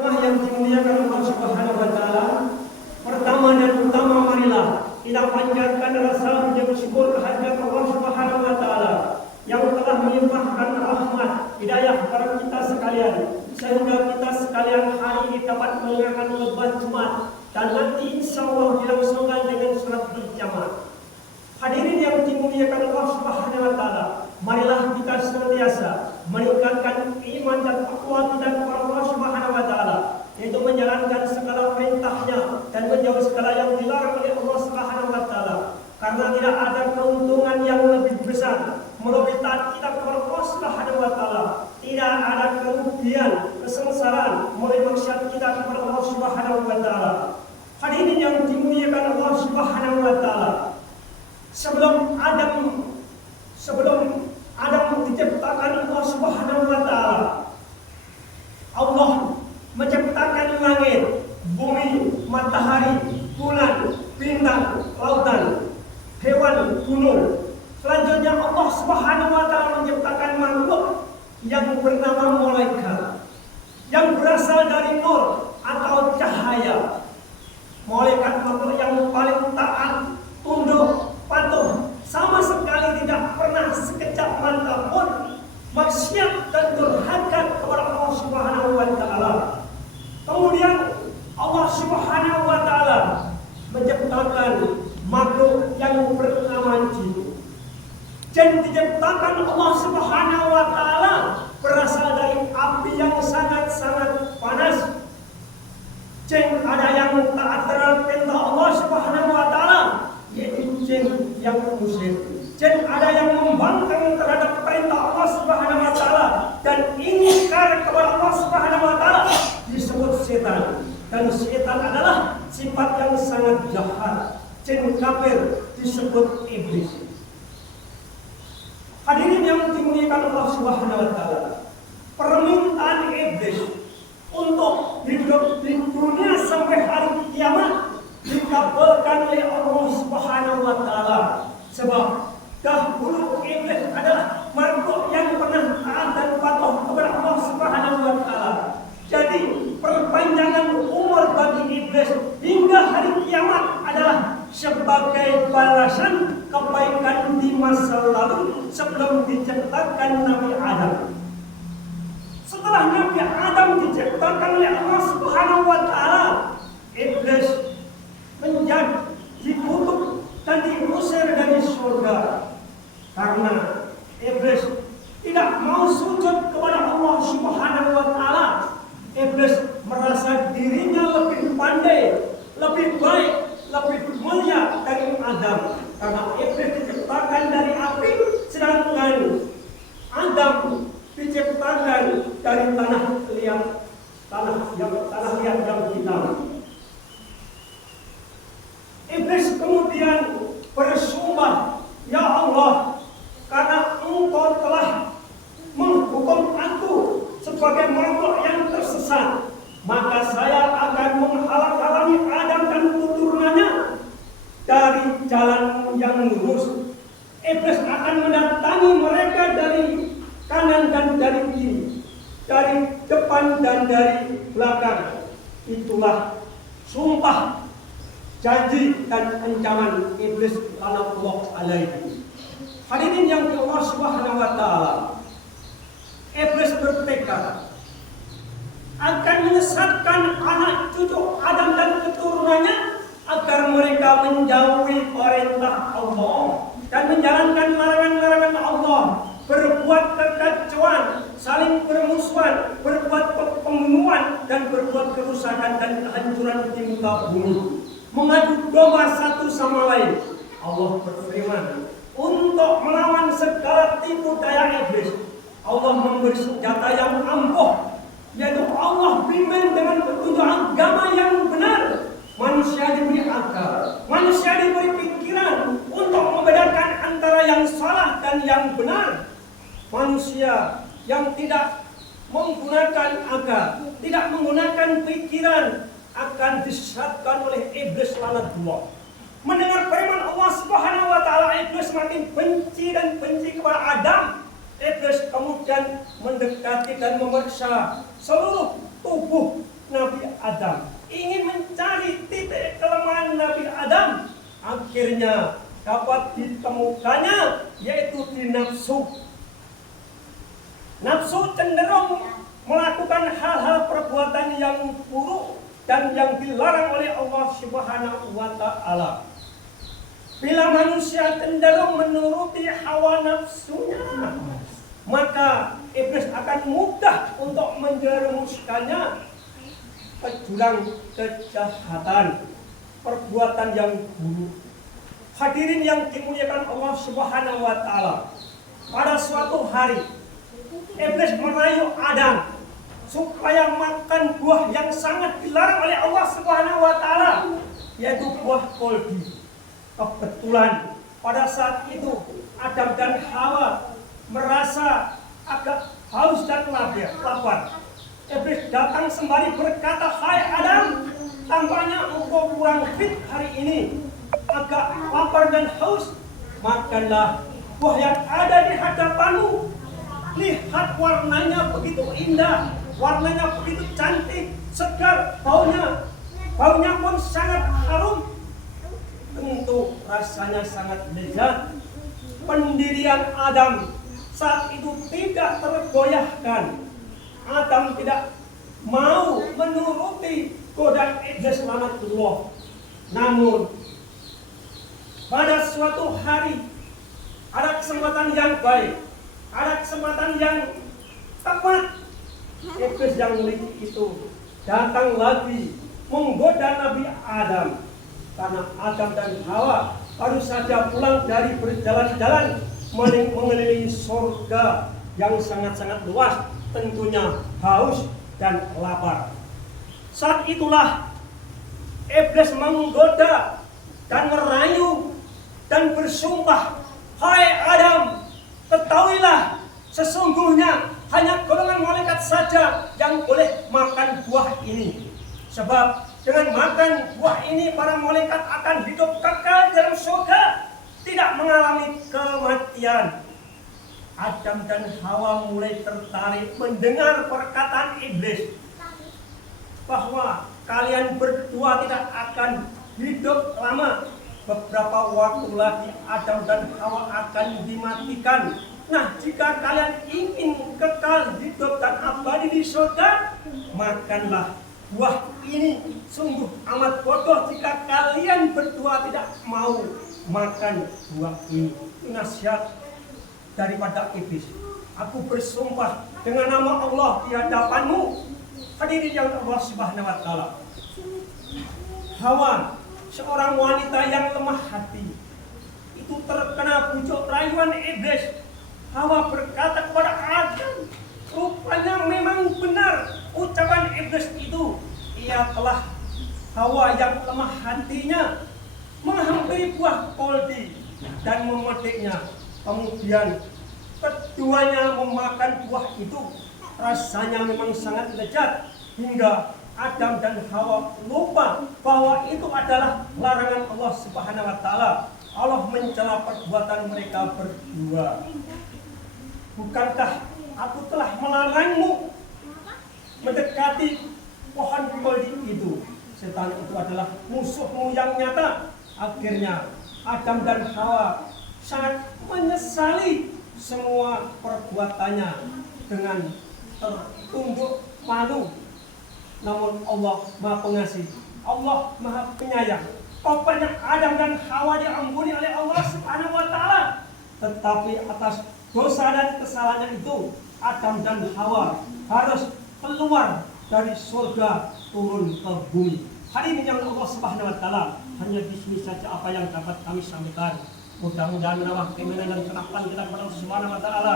Yang dimuliakan Allah Subhanahu wa taala, pertama dan utama marilah kita panjatkan rasa puji syukur kehadirat Allah Subhanahu wa taala yang telah melimpahkan rahmat hidayah kepada kita sekalian sehingga kita sekalian hari ini dapat mendengarkan khutbah Jumat dan nanti insyaallah dilangsungkan dengan salat berjamaah. Hadirin yang dimuliakan Allah Subhanahu wa taala, marilah kita senantiasa meningkatkan iman dan takwa kita kepada Allah Subhanahu wa taala, yaitu menjalankan segala perintahnya dan menjauhi segala yang dilarang oleh Allah Subhanahu wa taala. Karena tidak ada keuntungan yang lebih besar melebihi taat kita kepada Allah Subhanahu wa taala. Tidak ada kerugian, kesengsaraan melebihi maksiat kita kepada Allah Subhanahu wa taala. Hadirin yang dimuliakan Allah Subhanahu wa taala, sebelum Adam diciptakan Allah Subhanahu wa taala, Allah menciptakan langit, bumi, matahari, bulan, bintang, lautan, hewan, gunung. Selanjutnya Allah Subhanahu wa taala menciptakan makhluk yang bernama malaikat, yang berasal dari nur atau cahaya. Malaikat makhluk yang paling taat, tunduk, patuh, sama sekali tidak pernah sekejap mata pun maksiat dan durhaka kepada Allah Subhanahu wa taala. Kemudian Allah Subhanahu wa taala menciptakan makhluk yang bernama jin. Jin diciptakan Allah Subhanahu wa taala berasal dari api yang sangat-sangat panas. Jin ada yang taat terhadap perintah Allah Subhanahu wa taala, yaitu jin yang musyrik. Jin ada yang membangkang terhadap perintah Allah Subhanahu wa taala dan ingkar kepada Allah Subhanahu wa taala, disebut setan. Dan setan adalah sifat yang sangat jahat. Jin kafir disebut iblis. Hadirin yang dimuliakan Allah Subhanahu wa taala, permintaan iblis untuk hidup di dunia sampai hari kiamat dikabulkan oleh Allah Subhanahu wa taala. Sebab dahulu iblis adalah makhluk yang pernah taat dan patuh kepada Allah Subhanahu wa taala. Jadi perpanjangan umur bagi iblis hingga hari kiamat adalah sebagai balasan kebaikan di masa lalu sebelum diciptakan Nabi Adam. Setelah Nabi Adam diciptakan oleh Allah Subhanahu wa taala, iblis menjadi dikutuk dan diusir dari surga karena iblis tidak mau sujud kepada Allah Subhanahu wa taala. Iblis merasa dirinya lebih pandai, lebih baik, lebih mulia dari Adam karena iblis diciptakan dari api sedangkan Adam diciptakan dari tanah liat yang hitam. Iblis kemudian bersumpah, "Ya Allah, karena Engkau telah menghukum aku sebagai makhluk yang tersesat, maka saya akan menghalang-halangi Adam dan keturunannya dari jalan yang lurus. Iblis akan mendatangi mereka dari kanan dan dari kiri, dari depan dan dari belakang." Itulah sumpah, janji dan ancaman iblis laknatullah alaihi. Hadirin yang Allah Subhanahu wa taala, iblis bertekad akan menyesatkan anak cucu Adam dan keturunannya agar mereka menjauhi perintah Allah dan menjalankan larangan-larangan Allah, berbuat kekacauan, saling bermusuhan, berbuat pembunuhan dan berbuat kerusakan dan kehancuran di muka bumi, mengadu domba satu sama lain. Allah berfirman, untuk melawan segala tipu daya iblis, Allah memberi senjata yang ampuh, yaitu Allah bimbing dengan petunjuk agama yang benar. Manusia diberi akal, manusia diberi pikiran untuk membedakan antara yang salah dan yang benar. Manusia yang tidak menggunakan akal, tidak menggunakan pikiran, akan disesatkan oleh iblis laknatullah. Mendengar firman Allah Subhanahu wa taala, iblis makin benci kepada Adam. Iblis kemudian mendekati dan memeriksa seluruh tubuh Adam, ingin mencari titik kelemahan Nabi Adam, akhirnya dapat ditemukannya, yaitu di nafsu. Nafsu cenderung melakukan hal-hal perbuatan yang buruk dan yang dilarang oleh Allah Subhanahu wa Ta'ala. Bila manusia cenderung menuruti hawa nafsunya, maka iblis akan mudah untuk menjerumuskannya ke jurang kejahatan, perbuatan yang buruk. Hadirin yang dimuliakan Allah Subhanahu wa Ta'ala, pada suatu hari iblis merayu Adam supaya makan buah yang sangat dilarang oleh Allah Subhanahu wa Ta'ala, yaitu buah kolbi. Kebetulan pada saat itu Adam dan Hawa merasa agak haus dan lapar. Iblis datang sembari berkata, "Hai Adam, tampaknya engkau kurang fit hari ini, agak lapar dan haus. Makanlah buah yang ada di hadapanmu. Lihat warnanya begitu indah, warnanya begitu cantik, segar, baunya pun sangat harum. Tentu rasanya sangat lezat." Pendirian Adam saat itu tidak tergoyahkan. Adam tidak mau menuruti godaan iblis laknatullah. Namun pada suatu hari ada kesempatan yang baik, ada kesempatan yang tepat. Iblis yang licik itu datang lagi menggoda Nabi Adam. Karena Adam dan Hawa baru saja pulang dari berjalan-jalan mengelilingi surga yang sangat-sangat luas, tentunya haus dan lapar. Saat itulah iblis menggoda dan merayu dan bersumpah, "Hai Adam, ketahuilah sesungguhnya hanya golongan malaikat saja yang boleh makan buah ini. Sebab dengan makan buah ini para malaikat akan hidup kekal dalam surga, tidak mengalami kematian." Adam dan Hawa mulai tertarik mendengar perkataan iblis bahwa kalian berdua tidak akan hidup lama. Beberapa waktu lagi Adam dan Hawa akan dimatikan. Nah, jika kalian ingin kekal hidup dan abadi di surga, makanlah buah ini. Sungguh amat bodoh jika kalian berdua tidak mau makan buah ini. Itu nasihat daripada iblis. Aku bersumpah dengan nama Allah di hadapanmu, hadirin yang Allah Subhanahu wa Ta'ala. Hawa, seorang wanita yang lemah hati, itu terkena bujuk rayuan iblis. Hawa berkata kepada Adam, rupanya memang benar ucapan iblis itu. Ia telah Hawa yang lemah hatinya menghampiri buah koldi dan memetiknya. Kemudian keduanya memakan buah itu. Rasanya memang sangat lezat hingga Adam dan Hawa lupa bahwa itu adalah larangan Allah Subhanahu wa Ta'ala. Allah mencela perbuatan mereka berdua. Bukankah aku telah melarangmu mendekati pohon koldi itu? Setan itu adalah musuhmu yang nyata. Akhirnya Adam dan Hawa sangat menyesali semua perbuatannya dengan tertunduk malu. Namun Allah Maha Pengasih, Allah Maha Penyayang. Rupanya Adam dan Hawa diampuni oleh Allah Subhanahu wa Ta'ala. Tetapi atas dosa dan kesalahannya itu, Adam dan Hawa harus keluar dari surga turun ke bumi. Hadirin yang Allah Subhanahu wa Ta'ala, hanya di sini saja apa yang dapat kami sampaikan. Mudah-mudahan menambah keimanan dan kenakan kita kepada Allah Subhanahu wa Ta'ala.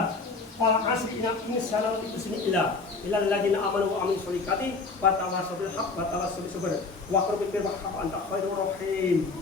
Fal asri ini salam itu sini ilal ladina amanu wa amilus solihati wa tawassaw bil haqq wa tawassaw bis sabr wa qul bil anta khairur rahim.